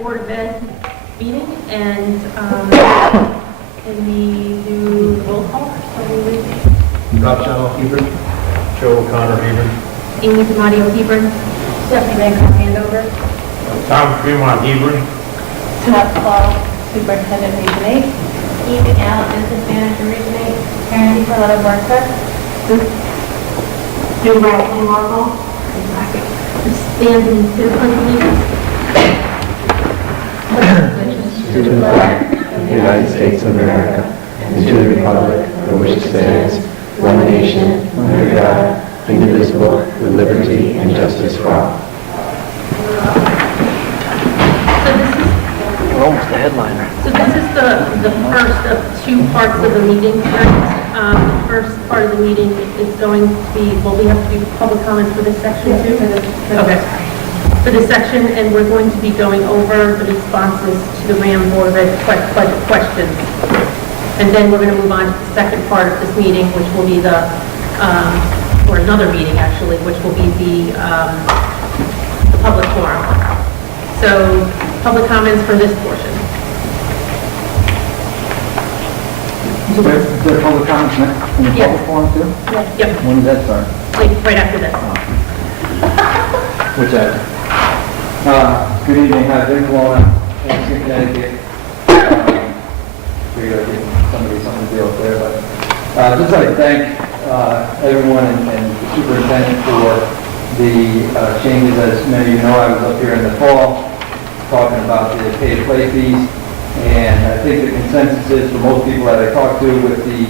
Board of Ed meeting, and can we do the roll call? Rob Shell, Hebron. Joe O'Connor, Hebron. Amy DiMatteo, Hebron. Stephanie Bangkok, Andover. Tom Fremont, Hebron. Todd Paul, Superintendent, Region 8. Eve Allen, Business Manager, Region 8. Karen DiCarlo, Worker. Joe Rowland, Marvel. Stand and to the pledge of allegiance. To the flag of the United States of America, and to the republic for which it stands, one nation, under God, indivisible, with liberty and justice for all. We're almost the headliner. So this is the first of two parts of the meeting tonight. The first part of the meeting is going to be, well, we have to do public comments for this section too? Okay. For this section, and we're going to be going over the responses to the RHAM Board of Ed budget questions. And then we're going to move on to the second part of this meeting, which will be the, or another meeting actually, which will be the public forum. So, public comments for this portion. Is there public comments next in the Yes. public forum too? Yep, When does that start? like right after this. Which I, good evening, hi, Vince Walnut, Kingston, Connecticut. Figured I'd give somebody something to deal with there, but just like to thank everyone and the superintendent for the changes. As many of you know, I was up here in the fall talking about the pay-to-play fees, and I think the consensus is for most people that I talked to with the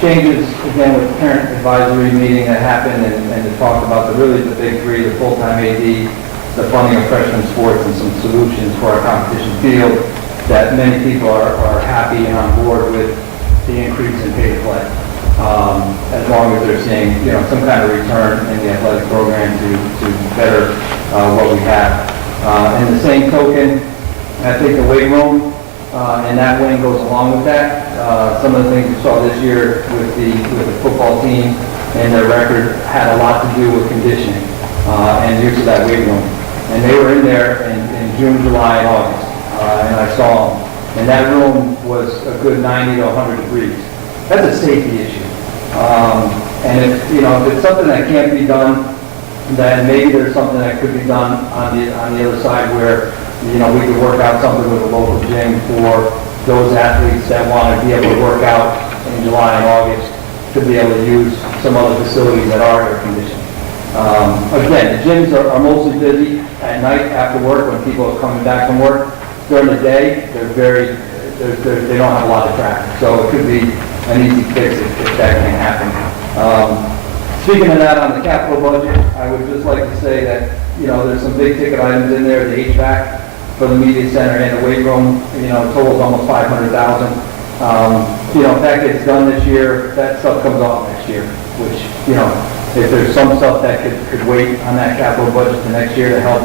changes, again, with the parent advisory meeting that happened and to talk about the big three, the full-time AD, the funding of freshman sports, and some solutions for our competition field, that many people are happy and on board with the increase in pay-to-play. As long as they're seeing, some kind of return in the athletic program to better what we have. In the same token, I think the weight room and that wing goes along with that. Some of the things we saw this year with the football team and their record had a lot to do with conditioning and use of that weight room. And they were in there in June, July, and August, and I saw them. And that room was a good 90 to 100 degrees. That's a safety issue. And if it's something that can't be done, then maybe there's something that could be done on the other side where we could work out something with a local gym for those athletes that want to be able to work out in July and August to be able to use some other facilities that are air conditioned. Again, the gyms are mostly busy at night after work when people are coming back from work. During the day, they don't have a lot of traffic, so it could be an easy fix if that can happen. Speaking of that, on the capital budget, I would just like to say that there's some big ticket items in there. The HVAC for the media center and the weight room, totals almost $500,000. If that gets done this year, that stuff comes off next year, which, if there's some stuff that could wait on that capital budget to next year to help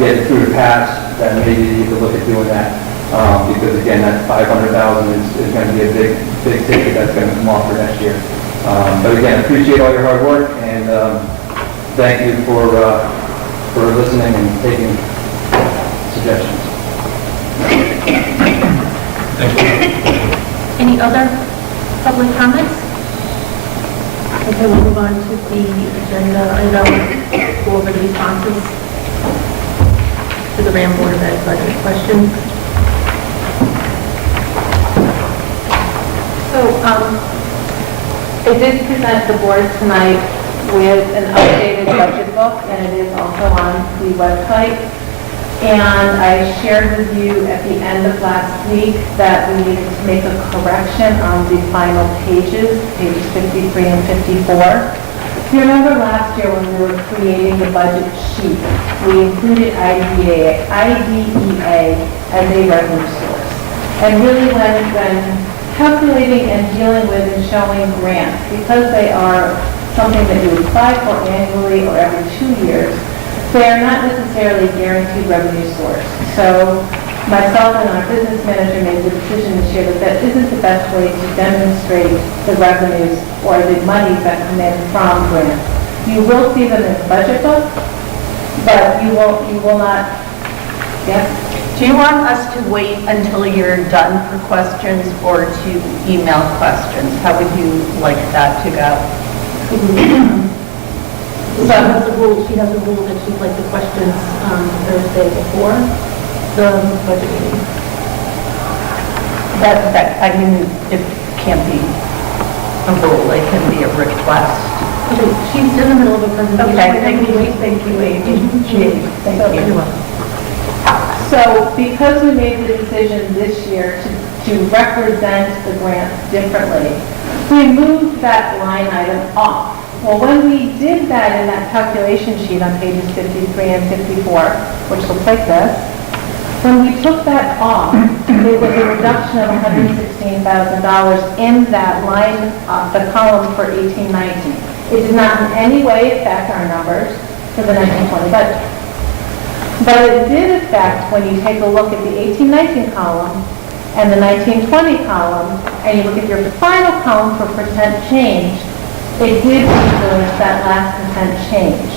get it through the pass, then maybe you could look at doing that. Because again, that $500,000 is going to be a big ticket that's going to come off for next year. But again, appreciate all your hard work, and thank you for listening and taking suggestions. Thank you. Any other public comments? Okay, we'll move on to the agenda item, go over the responses to the RHAM Board of Ed budget questions. So, I did present the board tonight with an updated budget book, and it is also on the website. And I shared with you at the end of last week that we needed to make a correction on the final pages 53 and 54. If you remember last year when we were creating the budget sheet, we included IDEA as a revenue source. And really when calculating and dealing with and showing grants, because they are something that you apply for annually or every 2 years, they are not necessarily guaranteed revenue source. So myself and our business manager made the decision this year that that isn't the best way to demonstrate the revenues or the monies that come in from grants. You will see them in the budget book, but you will not, yes? Do you want us to wait until you're done for questions or to email questions? How would you like that to go? She has a rule that she'd like the questions Thursday before the budget meeting. I mean, it can't be a rule, it can be a request. Okay, she's in the middle of a presentation. Okay, thank you, Amy. Thank you. So because we made the decision this year to represent the grants differently, we moved that line item off. Well, when we did that in that calculation sheet on pages 53 and 54, which looks like this, when we took that off, there was a reduction of $116,000 in that line, the column for 18-19. It did not in any way affect our numbers for the 19-20 budget. But it did affect, when you take a look at the 18-19 column and the 19-20 column, and you look at your final column for percent change, it did influence that last percent change.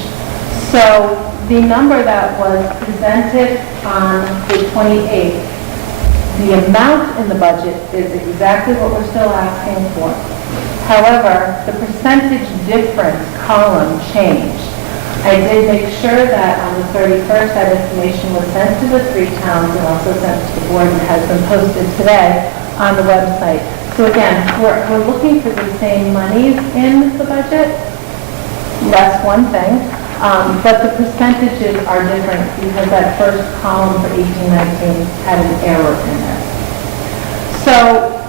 So the number that was presented on the 28th, the amount in the budget is exactly what we're still asking for. However, the percentage difference column changed. I did make sure that on the 31st that information was sent to the 3 towns and also sent to the board and has been posted today on the website. So again, we're looking for the same monies in the budget, less one thing, but the percentages are different because that first column for 18-19 had an error in it. So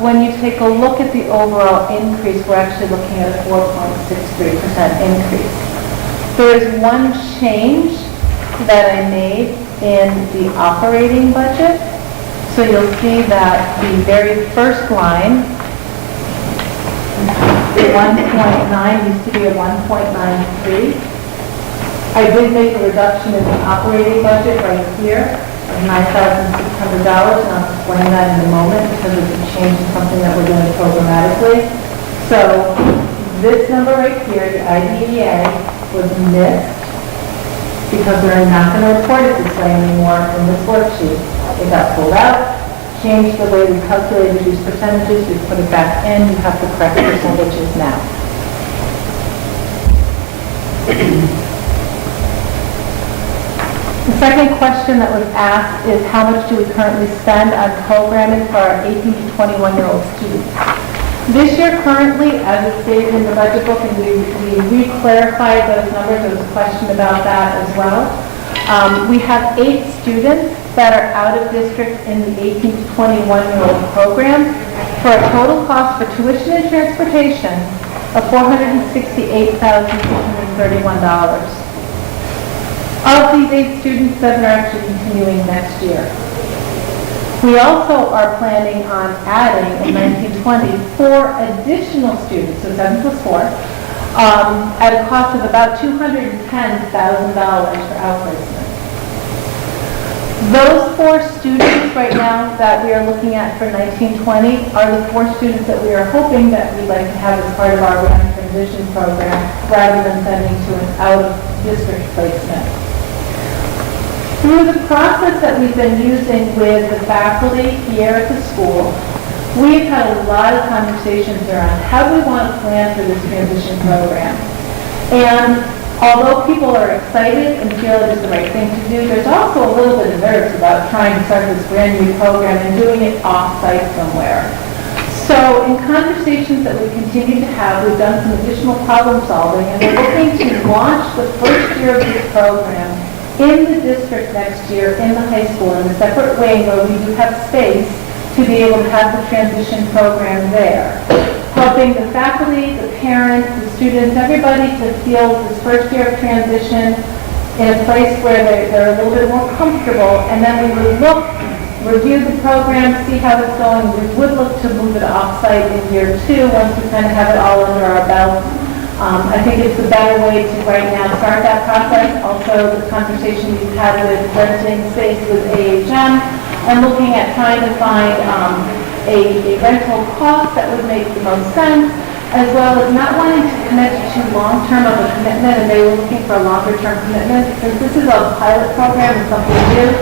when you take a look at the overall increase, we're actually looking at a 4.63% increase. There is one change that I made in the operating budget. So you'll see that the very first line, the 1.9 used to be a 1.93. I did make a reduction in the operating budget right here of $9,600, and I'll explain that in a moment because it's a change in something that we're doing programmatically. So this number right here, the IDEA, was missed because we're not going to report it this way anymore in this worksheet. It got pulled out, changed the way we calculated these percentages, we put it back in, you have the correct percentages now. The second question that was asked is how much do we currently spend on programming for our 18 to 21-year-old students? This year currently, as it's stated in the budget book, and we re-clarified those numbers, there was a question about that as well. We have 8 students that are out of district in the 18 to 21-year-old program for a total cost for tuition and transportation of $468,631. Of these 8 students, 7 are actually continuing next year. We also are planning on adding in 1920 4 additional students, so 7 plus 4, at a cost of about $210,000 for outplacement. Those 4 students right now that we are looking at for 1920 are the 4 students that we are hoping that we'd like to have as part of our RHAM transition program rather than sending to an out-of-district placement. Through the process that we've been using with the faculty here at the school, we've had a lot of conversations around how do we want to plan for this transition program. And although people are excited and feel it is the right thing to do, there's also a little bit of nerves about trying to start this brand new program and doing it off-site somewhere. So in conversations that we continue to have, we've done some additional problem solving, and we're looking to launch the first year of this program in the district next year in the high school in a separate wing where we do have space to be able to have the transition program there, helping the faculty, the parents, the students, everybody to feel this first year of transition in a place where they're a little bit more comfortable, and then we would review the program, see how it's going. We would look to move it off-site in year 2 once we kind of have it all under our belt. I think it's a better way to right now start that process. Also, the conversation we've had with renting space with AHM and looking at trying to find a rental cost that would make the most sense, as well as not wanting to commit to too long-term of a commitment, and they were looking for a longer-term commitment. Since this is a pilot program and something new,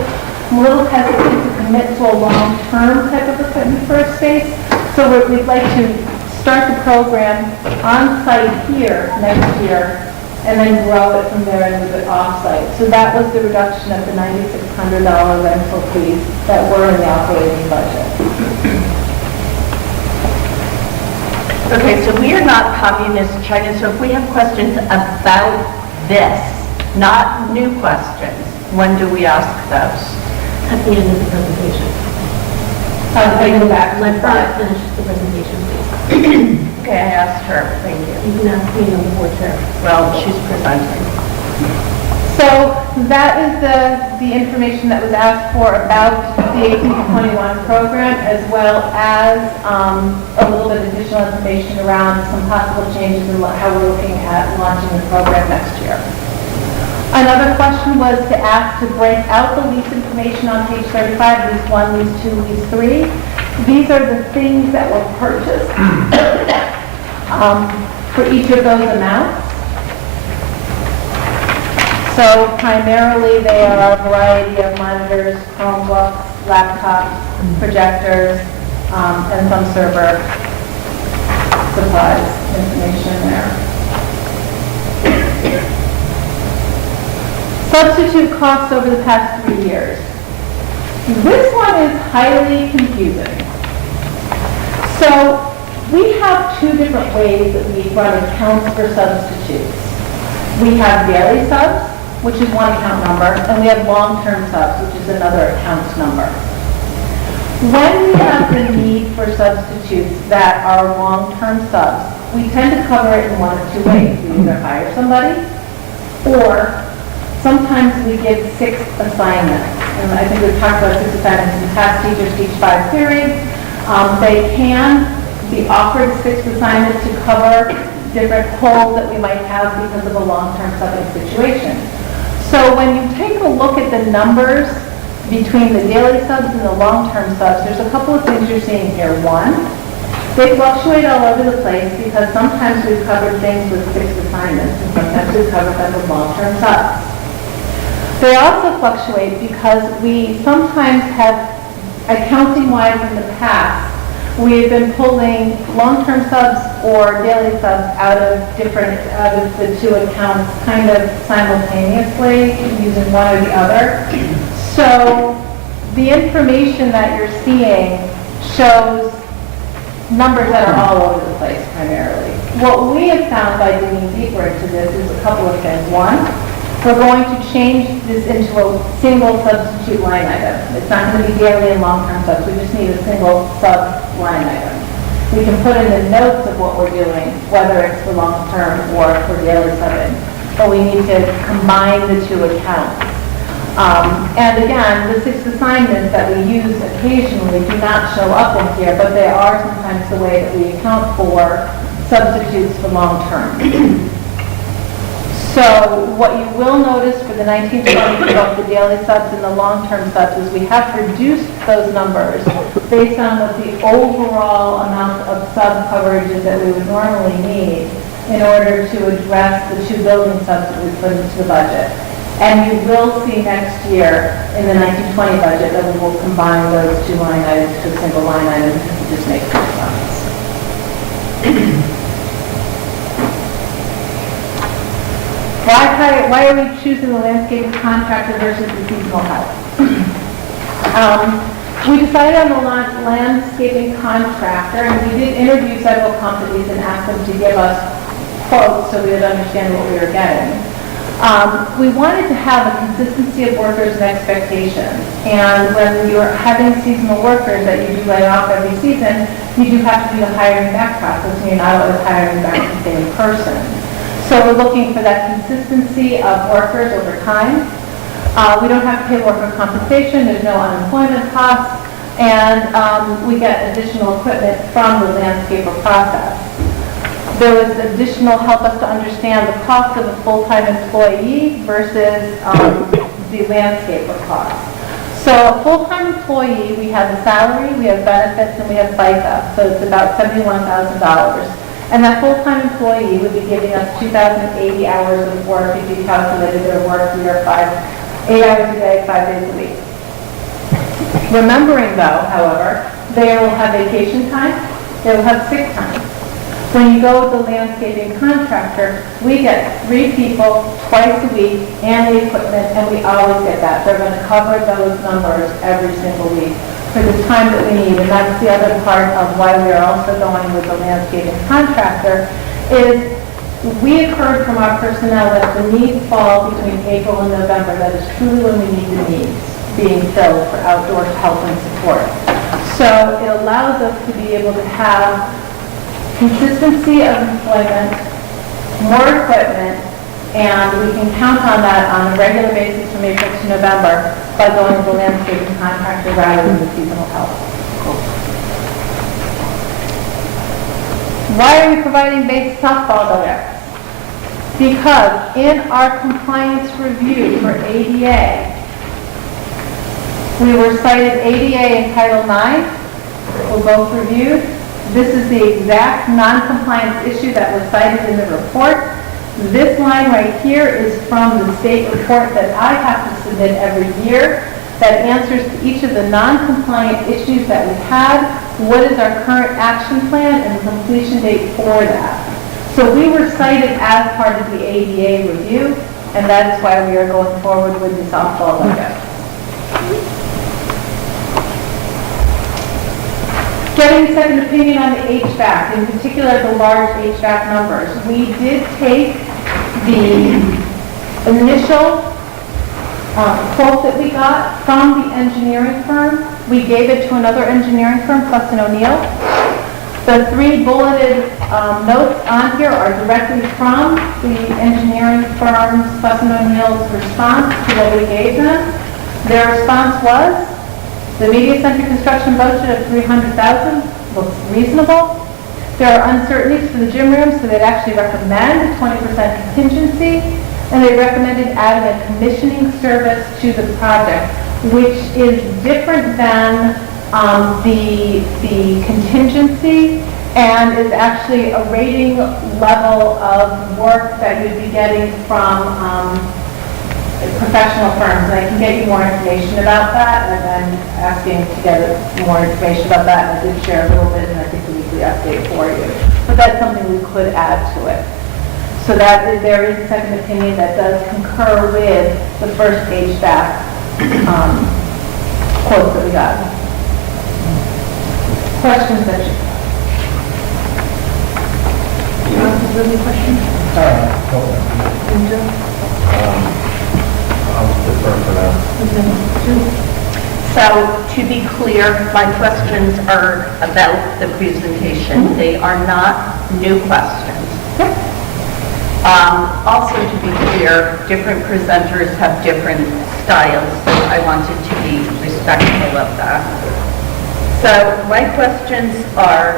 I'm a little hesitant to commit to a long-term type of equipment for a space, so we'd like to start the program on-site here next year, and then grow it from there and move it off-site. So that was the reduction of the $9,600 rental fees that were in the operating budget. Okay, so we are not communist China, so if we have questions about this, not new questions, when do we ask those? At the end of the presentation. I go back. Let her finish the presentation, please. Okay, I asked her, thank you. You can ask me on the board chair. Well, she's presenting. So that is the information that was asked for about the 18 to 21 program, as well as a little bit of additional information around some possible changes in how we're looking at launching the program next year. Another question was to ask to break out the lease information on page 35, lease 1, lease 2, lease 3. These are the things that were purchased for each of those amounts. So primarily they are a variety of monitors, Chromebooks, laptops, projectors, and some server supplies information in there. Substitute costs over the past 3 years. This one is highly confusing. So we have two different ways that we run accounts for substitutes. We have daily subs, which is one account number, and we have long-term subs, which is another account number. When we have the need for substitutes that are long-term subs, we tend to cover it in one of two ways. We either hire somebody, or sometimes we give 6 assignments. And I think we've talked about 6 assignments in the past. Teachers teach 5 periods. They can be offered 6 assignments to cover different holes that we might have because of a long-term subbing situation. So when you take a look at the numbers between the daily subs and the long-term subs, there's a couple of things you're seeing here. One, they fluctuate all over the place because sometimes we've covered things with 6 assignments and sometimes we've covered them with long-term subs. They also fluctuate because we sometimes have, accounting-wise in the past, we've been pulling long-term subs or daily subs out of the two accounts kind of simultaneously, using one or the other. So the information that you're seeing shows numbers that are all over the place primarily. What we have found by digging deeper into this is a couple of things. One, we're going to change this into a single substitute line item. It's not going to be daily and long-term subs. We just need a single sub line item. We can put in the notes of what we're doing, whether it's for long-term or for daily subbing. But we need to combine the two accounts. And again, the 6 assignments that we use occasionally do not show up in here, but they are sometimes the way that we account for substitutes for long-term. So what you will notice for the 1920 of the daily subs and the long-term subs is we have reduced those numbers based on what the overall amount of sub coverages that we would normally need in order to address the 2 building subs that we put into the budget. And you will see next year in the 1920 budget that we will combine those 2 line items to a single line item because it just makes more sense. Why are we choosing the landscaping contractor versus the seasonal help? We decided on the landscaping contractor, and we did interview several companies and asked them to give us quotes so we would understand what we were getting. We wanted to have a consistency of workers and expectations, and when you're having seasonal workers that you do lay off every season, you do have to do the hiring back process, and you're not always hiring back the same person. So we're looking for that consistency of workers over time. We don't have to pay worker compensation, there's no unemployment costs, and we get additional equipment from the landscaper process. There was additional help us to understand the cost of a full-time employee versus the landscaper cost. So a full-time employee, we have a salary, we have benefits, and we have FICA, so it's about $71,000. And that full-time employee would be giving us 2,080 hours of work if you calculated their work year 8 hours a day, 5 days a week. Remembering though, however, they will have vacation time, they will have sick time. When you go with the landscaping contractor, we get 3 people twice a week and the equipment, and we always get that. They're going to cover those numbers every single week for the time that we need. And that's the other part of why we are also going with the landscaping contractor is we have heard from our personnel that the needs fall between April and November. That is truly when we need the needs being filled for outdoor help and support. So it allows us to be able to have consistency of employment, more equipment, and we can count on that on a regular basis from April to November by going with the landscaping contractor rather than the seasonal help. Why are we providing base softball directs? Because in our compliance review for ADA, we were cited ADA and Title IX, were both reviewed. This is the exact non-compliance issue that was cited in the report. This line right here is from the state report that I have to submit every year that answers to each of the non-compliant issues that we had, what is our current action plan, and the completion date for that. So we were cited as part of the ADA review, and that is why we are going forward with the softball budget. Getting a second opinion on the HVAC, in particular the large HVAC numbers. We did take the initial quote that we got from the engineering firm. We gave it to another engineering firm, Plus & O'Neill. The 3 bulleted notes on here are directly from the engineering firm's Plus & O'Neill's response to what we gave them. Their response was, the media center construction budget of $300,000 looks reasonable. There are uncertainties for the gym rooms, so they'd actually recommend a 20% contingency, and they recommended adding a commissioning service to the project, which is different than the contingency and is actually a rating level of work that you'd be getting from professional firms. And I can get you more information about that, and I'm asking to get more information about that, and I did share a little bit in, I think, the weekly update for you. But that's something we could add to it. So that is, there is a second opinion that does concur with the first HVAC quotes that we got. Questions that you... You want to really questions? I'll defer for now. So, to be clear, my questions are about the presentation. They are not new questions. Also, to be clear, different presenters have different styles, so I wanted to be respectful of that. So, my questions are,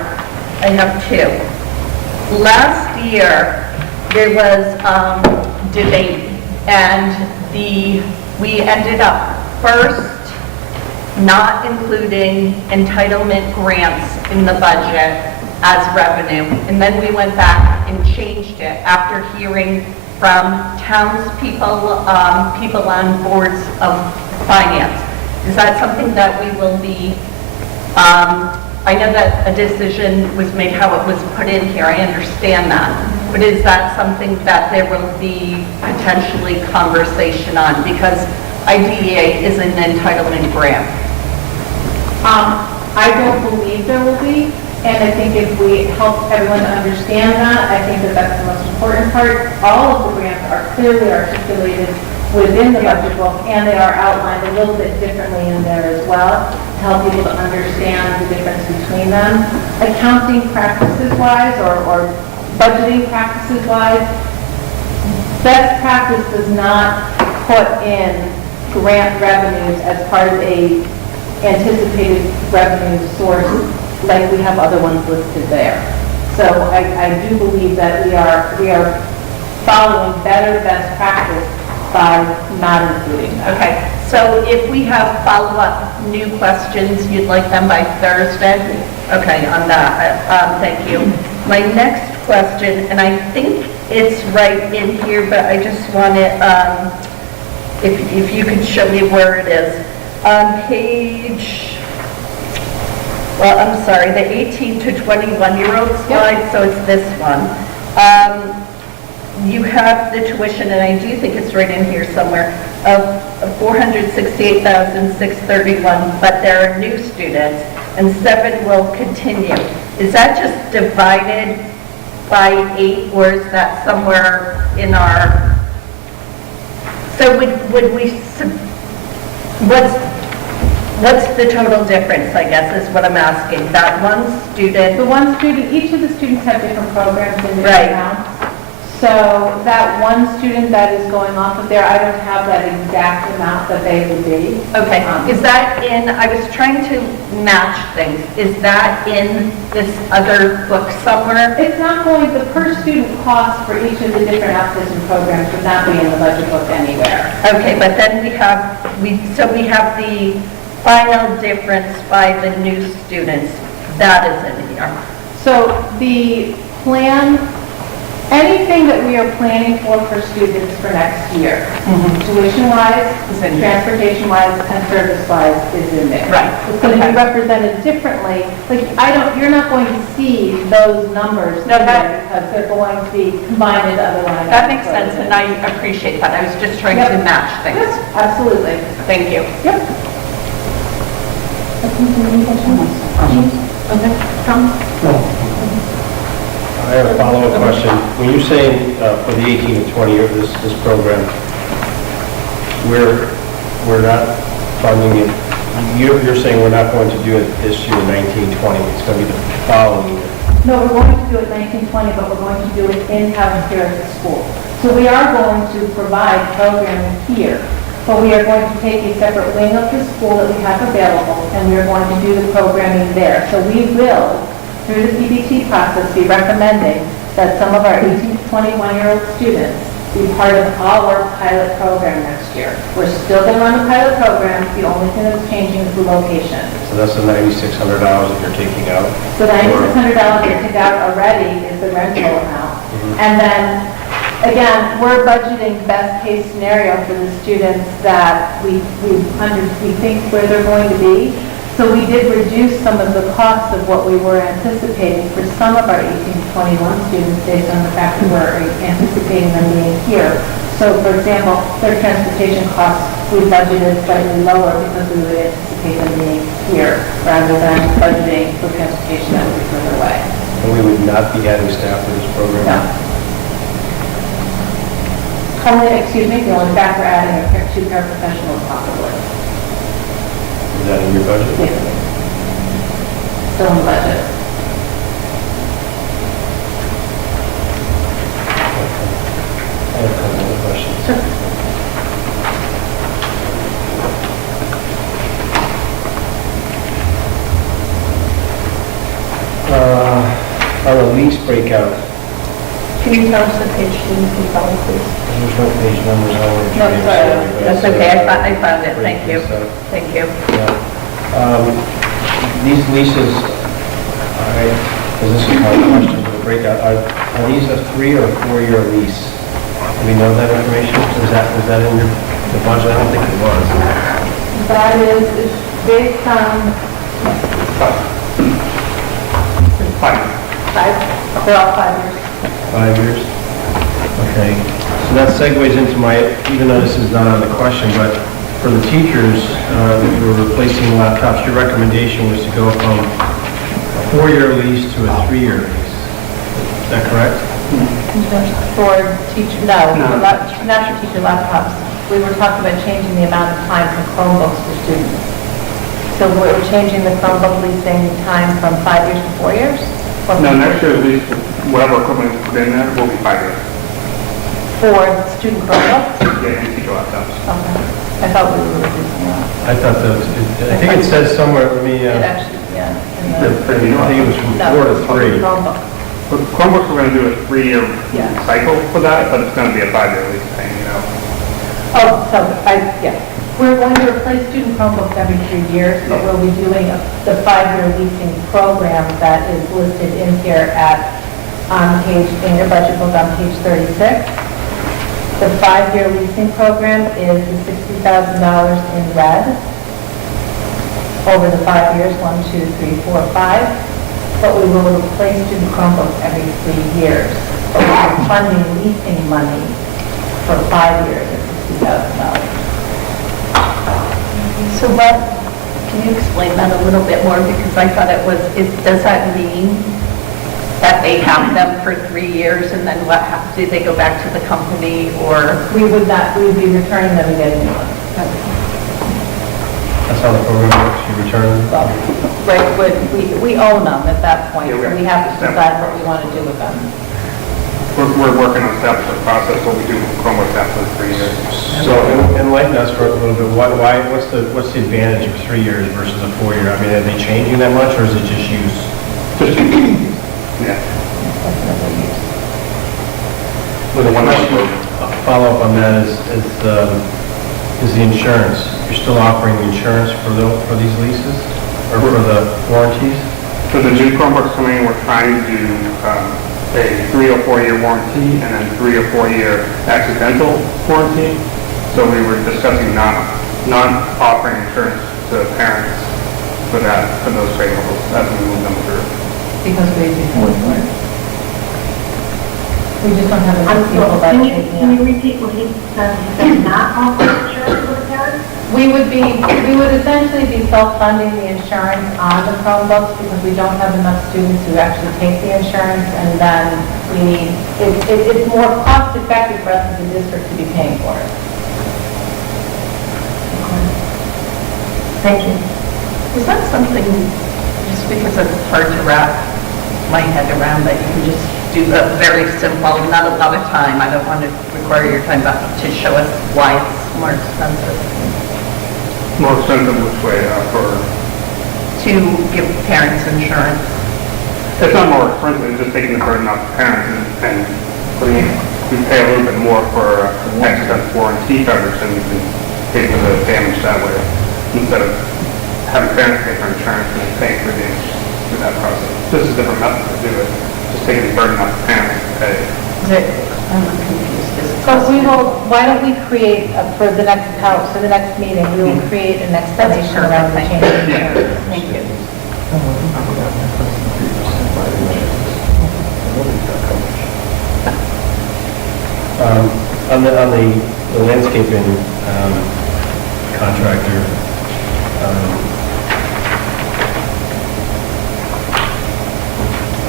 I have 2. Last year, there was debate, and we ended up first not including entitlement grants in the budget as revenue, and then we went back and changed it after hearing from townspeople, people on boards of finance. Is that something that we will be, I know that a decision was made how it was put in here, I understand that, but is that something that there will be potentially conversation on? Because IDEA is an entitlement grant. I don't believe there will be, and I think if we help everyone to understand that, I think that that's the most important part. All of the grants are clearly articulated within the budget book, and they are outlined a little bit differently in there as well, to help people to understand the difference between them. Accounting practices-wise, or budgeting practices-wise, best practice does not put in grant revenues as part of a anticipated revenue source like we have other ones listed there. So I do believe that we are following better best practice by not including that. Okay, so if we have follow-up new questions, you'd like them by Thursday? Okay, on that, thank you. My next question, and I think it's right in here, but I just want it, if you could show me where it is. On page well, I'm sorry, the 18 to 21-year-old slide, so it's this one. You have the tuition, and I do think it's right in here somewhere, of $468,631, but there are new students, and 7 will continue. Is that just divided by 8, or is that somewhere in our, so would we, what's the total difference, I guess, is what I'm asking? That one student? The one student, each of the students have different programs in their Right. accounts. So that one student that is going off of there, I don't have that exact amount that they would be. Okay, is that in, I was trying to match things, is that in this other book somewhere? It's not going, the per student cost for each of the different acquisition programs would not be in the budget book anywhere. Okay, but then we have the final difference by the new students, that is in here. So the plan, anything that we are planning for students for next year, tuition-wise, Is in here. transportation-wise, and service-wise is in there. Right, It's going to okay. be represented differently. Like, you're not going to see those numbers No, in that- there because they're going to be combined into other line That items. makes sense, and I appreciate that. I was just trying to Yep. match things. Yes, absolutely. Thank you. Yep. Okay, Tom? I have a follow-up question. When you're saying for the 18 to 20 year, this program, we're not funding it, you're saying we're not going to do it this year, 1920, it's going to be the following year. No, we're going to do it 1920, but we're going to do it in-house here at the school. So we are going to provide programming here, but we are going to take a separate wing of the school that we have available, and we are going to do the programming there. So we will, through the PBT process, be recommending that some of our 18 to 21-year-old students be part of our pilot program next year. We're still going to run the pilot program. The only thing that's changing is the location. So that's the $9,600 that you're taking out? The $9,600 that took out already is the rental amount. And then, again, we're budgeting best case scenario for the students that we think where they're going to be. So we did reduce some of the costs of what we were anticipating for some of our 18 to 21 students based on the fact that we're anticipating them being here. So, for example, their transportation costs, we budgeted slightly lower because we would anticipate them being here rather than budgeting for transportation that would be further away. And we would not be adding staff to this program? No. The only fact we're adding are 2 paraprofessionals possibly. Is that in your budget? Yes. Still in the budget. I have a couple other questions. On the lease breakout, Can you tell us the page you can follow, please? there's no page numbers on it. No, sorry. That's okay, I found it, thank you. Thank you. These leases, because this is my question for the breakout, are these a 3 or 4 year lease? Do we know that information? Was that in the budget? I don't think it was. That is based on 5, they're all 5 years. 5 years? Okay. So that segues into my, even though this is not on the question, but for the teachers that were replacing laptops, your recommendation was to go from a 4-year lease to a 3-year lease. Is that correct? For teacher, no, not for teacher laptops. We were talking about changing the amount of time for Chromebooks for students. So we're changing the Chromebook leasing time from 5 years to 4 years? No, next year, at least, whatever equipment we put in there will be 5 years. For student Chromebooks? Yeah, and teacher laptops. Okay. I thought we were reducing that. I thought I think it says somewhere, let me, It I actually, yeah. in For the- the new think it was laptops. from 4 to 3. Chromebook. With Chromebooks, we're gonna do a 3-year Yeah. cycle for that, but it's gonna be a 5-year lease thing, you know? Oh, so, yeah. We're going to replace student Chromebooks every 3 years, but we'll be doing the 5-year leasing program that is listed in here in your budget book on page 36. The 5-year leasing program is the $60,000 in red, over the 5 years, 1, 2, 3, 4, 5. But we will replace student Chromebooks every 3 years. But we're funding leasing money for 5 years at $60,000. So can you explain that a little bit more? Because I thought does that mean that they have them for 3 years and then do they go back to the company or? We would be returning them and getting new ones. That's how the program works, you return them? Well, right, we own them at that point, Yeah, so we have to decide what we want to do with them. We're working on steps of the process, what we do with Chromebooks after 3 years. So enlighten us for a little bit, what's the advantage of 3 years versus a 4 year? I mean, are they changing that much or is it just use? Yeah. With a follow up on that is the insurance. You're still offering insurance for these leases or for the warranties? For the new Chromebooks coming in, we're trying to do a 3 or 4 year warranty and then 3 or 4 year accidental warranty. So we were discussing not offering insurance to parents for those grade levels as we move them through. Because we just don't have enough people that Can you repeat what he said? He said not offer insurance for the parents? we would essentially be self-funding the insurance on the Chromebooks because we don't have enough students who actually take the insurance, and then it's more cost effective for us as a district to be paying for it. Thank you. Is that something, just because it's hard to wrap my head around, that you can just do a very simple, not a lot of time, I don't want to require your time, but to show us why it's more expensive? More expensive which way for? To give parents insurance. It's not more expensive, it's just taking the burden off the parents and we pay a little bit more for accidental warranty coverage and we can pay for the damage that way instead of having parents pay for insurance and paying for through that process. This is a different method to do it, just taking the burden off the parents to pay. I'm confused. But why don't we create, for the next meeting, we will create an explanation around the change in insurance. Thank you. On the landscaping contractor,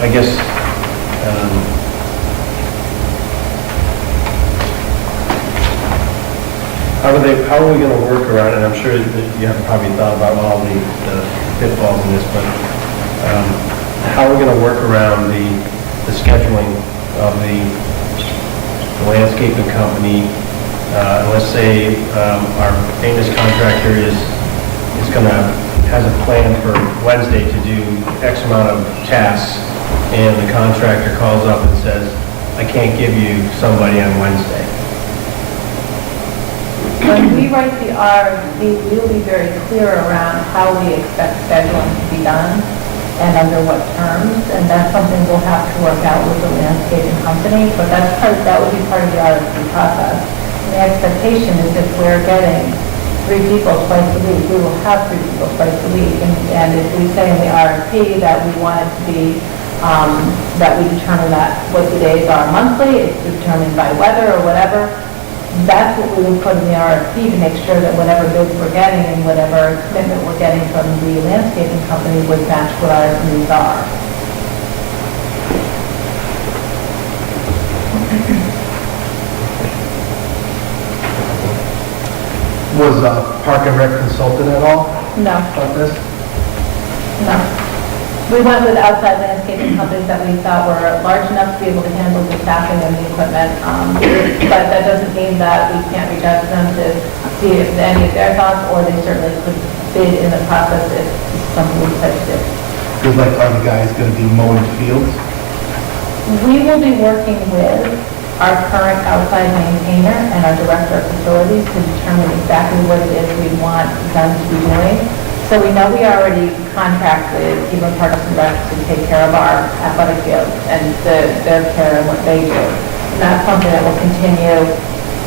I guess how are we going to work around, and I'm sure that you have probably thought about all the pitfalls in this, but how are we going to work around the scheduling of the landscaping company? Let's say our maintenance contractor has a plan for Wednesday to do X amount of tasks, and the contractor calls up and says, I can't give you somebody on Wednesday. When we write the RFP, we'll be very clear around how we expect scheduling to be done and under what terms, and that's something we'll have to work out with the landscaping company, but that would be part of the RFP process. And the expectation is if we're getting 3 people twice a week, we will have 3 people twice a week, and if we say in the RFP that we want it to be, that we determine that what the days are monthly, it's determined by weather or whatever, that's what we would put in the RFP to make sure that whatever bids we're getting and whatever commitment we're getting from the landscaping company would match what our needs are. Was Park and Rec consulted at all No, about this? no. We went with outside landscaping companies that we thought were large enough to be able to handle the staffing and the equipment. But that doesn't mean that we can't reach out to them to see if any of their thoughts, or they certainly could bid in the process if something we decide to do. Because like, are the guys going to be mowing fields? We will be working with our current outside maintainer and our director of facilities to determine exactly what it is we want them to be doing. So we know we already contract with even Parks and Rec to take care of our athletic fields and their care and what they do. And that's something that will continue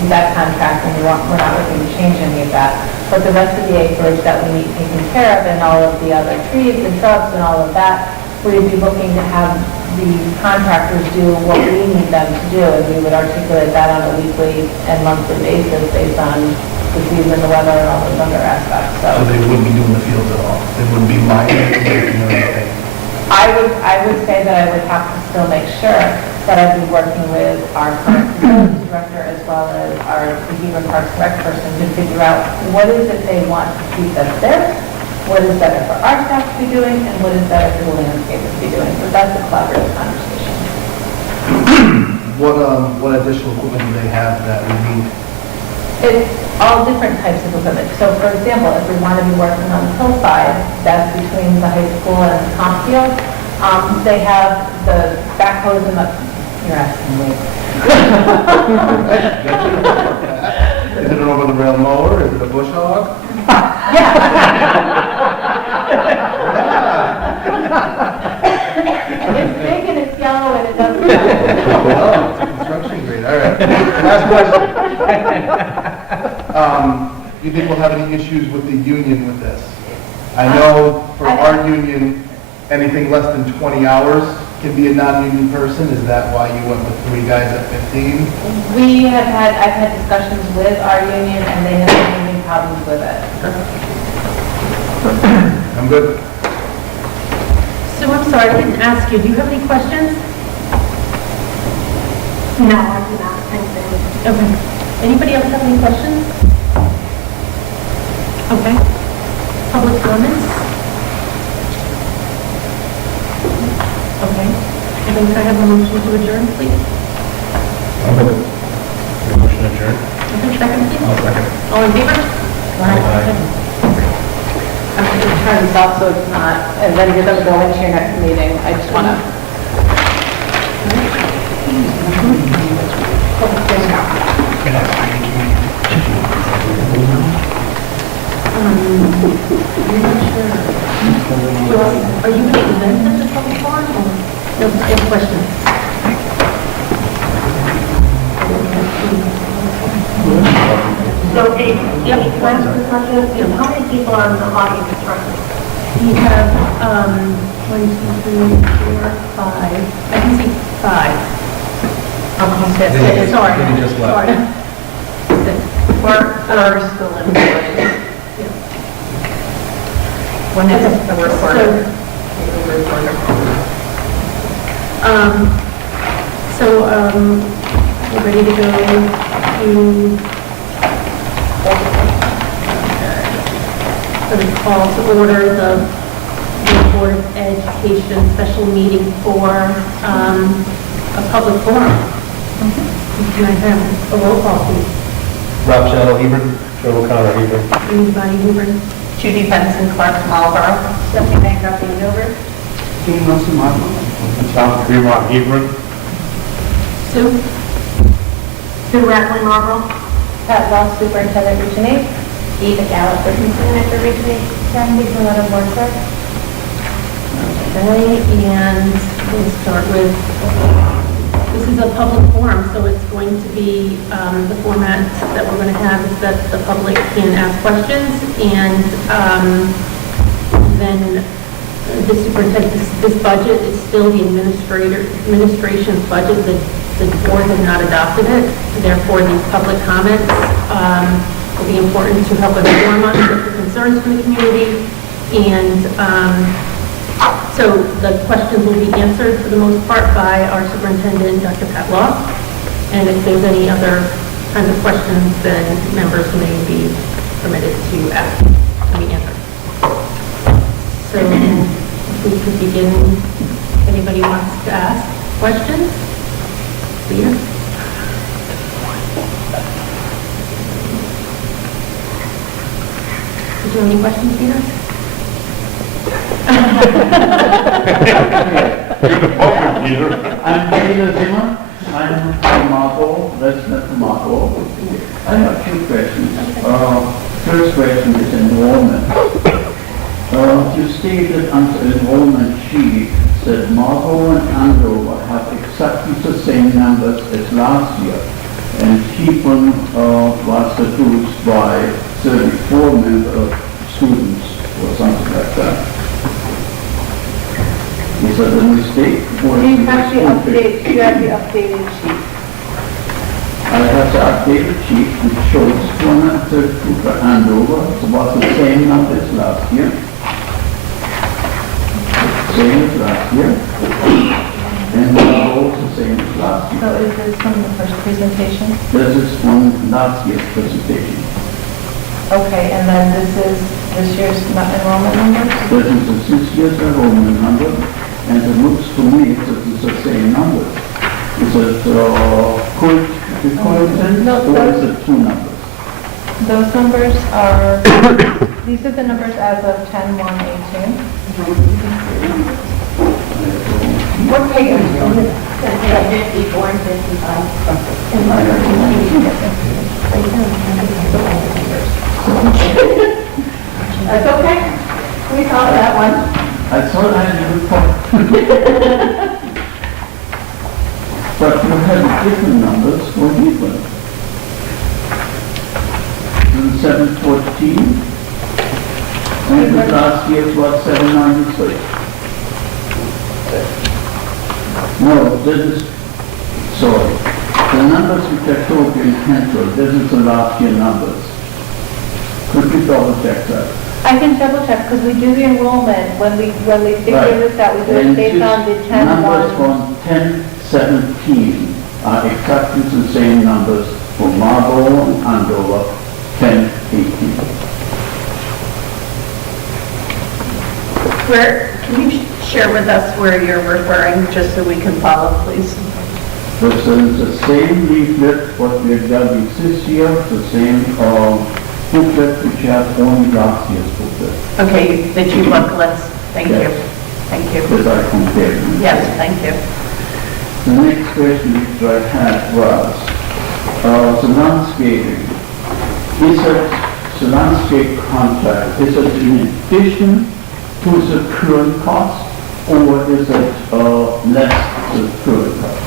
that contract, and we're not looking to change any of that. But the rest of the acreage that we need taken care of, and all of the other trees and shrubs and all of that, we'd be looking to have the contractors do what we need them to do, and we would articulate that on a weekly and monthly basis based on the season, the weather, and all those other aspects, So they wouldn't be doing the fields at all? They wouldn't be mining or anything? I would say that I would have to still make sure that I'd be working with our current facilities director as well as our Beaver Parks Rec person to figure out what is it they want to keep that's there, what is better for our staff to be doing, and what is better for the landscape to be doing. So that's a collaborative conversation. What additional equipment do they have that we need? It's all different types of equipment. So for example, if we want to be working on the hillside, that's between the high school and the comp field, they have the backhoes and the, you're asking me. Is it an over-the-rail mower? Is it a bush hog? It's big and it's yellow and it doesn't. Oh, it's a construction grade, all right. Last question. Do you think we'll have any issues with the union with this? I know for our union, anything less than 20 hours can be a non-union person. Is that why you went with 3 guys at 15? I've had discussions with our union and they haven't had any problems with it. I'm good. Sue, I'm sorry, I didn't ask you, do you have any questions? No, I do not, thank you. Okay. Anybody else have any questions? Okay. Public comments? Okay. And then can I have a motion to adjourn, please? I'll make a motion to adjourn. Okay, second, please. I'll second. All in favor? Aye. I'm going to turn this off so it's not, and then you're going to go into your next meeting. I just want to. I'm not sure. Are you going to present at the public forum or? No, I have questions. So, Dave, can you answer the question? How many people are in the audience currently? We have, 1, 2, 3, 4, 5. I can see 5. Sorry. Then he just left. Sorry. We're still in the when it's a recorder. We're ready to go to the call to order the Board of Education special meeting for a public forum. Can I have a roll call, please? Rob Shadowell, Hebron. Joe O'Connor, Hebron. Anybody, Hebron? Judy Benson, Clark, Marlboro. Stephanie Bancroft, Andover. Dean Wilson, Marlboro. Tom Fremont, Hebron. Sue? Sue Rattling, Marlboro. Pat Law, Superintendent, Region 8. Eva Gallagher, Superintendent, Region 8. Kathy Sonata, Board Clerk. Okay, and we'll start with, this is a public forum, so it's going to be, the format that we're going to have is that the public can ask questions, and then the superintendent, this budget is still the administration's budget. The board has not adopted it, therefore these public comments will be important to help inform us of the concerns from the community, and so the questions will be answered for the most part by our superintendent, Dr. Pat Law. And if there's any other kinds of questions, then members may be permitted to ask to be answered. So if we could begin, if anybody wants to ask questions, Peter? Did you have any questions, Peter? I'm Peter Zimmer. I'm from Marlboro, resident of Marlboro. I have 2 questions. First question is enrollment. You stated on the enrollment sheet that Marlboro and Andover have exactly the same numbers as last year. and cheapen was reduced by 34 member of students or something like that. Is that a mistake? Or Do you is have the it update, do you have the updated sheet? I have the updated sheet which shows 232 for Andover. It was the same number as last year. Same as last year. And now the same as last year. So is this from the first presentation? This is from last year's presentation. Okay, and then this year's enrollment numbers? This is the 6 years enrollment number, and it looks to me that it's the same number. Is it coincidence, No, or is it two numbers? Those numbers are, these are the numbers as of 10/1/18. What page are you on? 54 and 55. That's okay. We saw that one. I thought I had a good point. But you have different numbers for different. 714, and the last year was 793. No, this is, sorry, the numbers which I told you in pencil, this is the last year numbers. Could you double check that? I can double check, because we do the enrollment, when we figure Right. this out, we do it And based just on the 10/1. numbers from 1017 are exactly the same numbers for Marlborough and Andover, 1018. Can you share with us where you're referring, just so we can follow, please? This is the same leaflet what we have done this year, the same booklet which had only last year's booklet. Okay, the two booklets. Thank you. Yes. Thank you. That I compared them. Yes, thank you. The next question which I had was, the landscaping. Is it the landscape contract, is it in addition to the current cost, or is it less the current cost?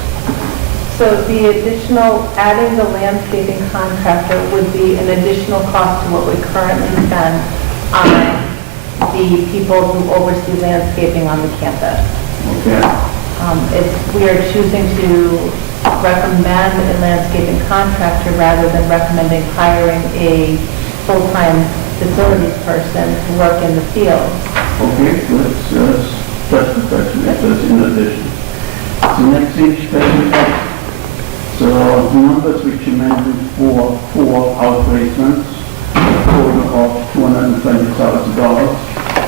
So the additional, adding the landscaping contractor would be an additional cost to what we currently spend on the people who oversee landscaping on the campus. Okay. We are choosing to recommend a landscaping contractor rather than recommending hiring a full-time facilities person to work in the field. Okay, that's the question, that's in addition. The next question, the numbers which you mentioned for outplacements, a total of $220,000,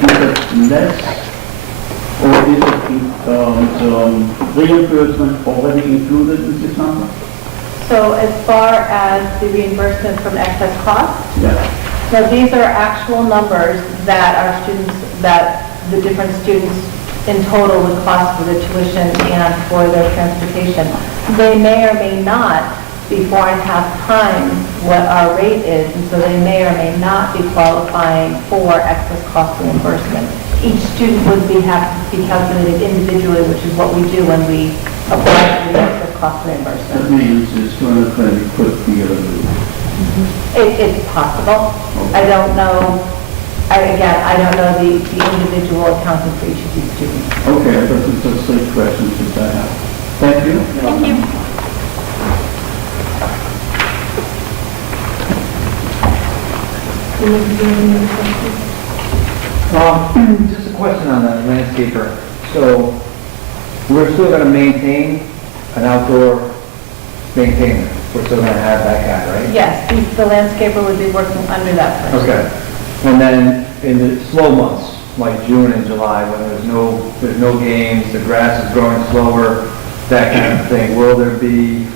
is it less, or is it the reimbursement already included in this number? So as far as the reimbursement from excess costs, Yeah. so these are actual numbers that our students, that the different students in total would cost for the tuition and for their transportation. They may or may not be 4.5 times what our rate is, and so they may or may not be qualifying for excess cost reimbursement. Each student would have to be calculated individually, which is what we do when we apply for the excess cost That reimbursement. means this 220 could be removed. It's possible. I don't know, I don't know the individual accounting for each of these students. Okay, but it's just 3 questions that I have. Thank you. Thank you. Just a question on the landscaper. So we're still going to maintain an outdoor maintainer. We're still going to have that guy, right? Yes, the landscaper would be working under that person. Okay. And then in the slow months, like June and July, when there's no games, the grass is growing slower, that kind of thing, will there be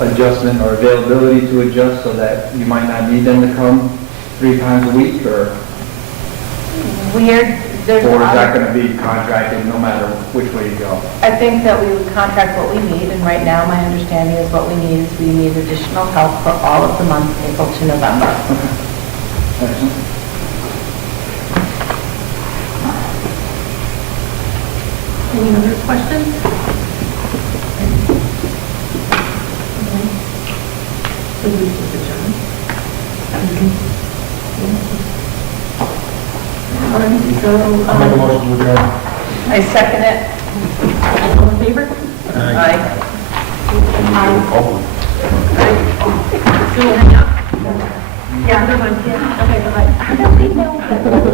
adjustment or availability to adjust so that you might not need them to come 3 times a week, or There's is that going to be contracted no matter which way you go? I think that we would contract what we need, and right now, my understanding is what we need is we need additional help for all of the months, April to November. Excellent. Any other questions? think we should adjourn. All right, so, I'll make a motion to adjourn. I second it. all in favor? Aye. Still hang up? Yeah. Okay, bye.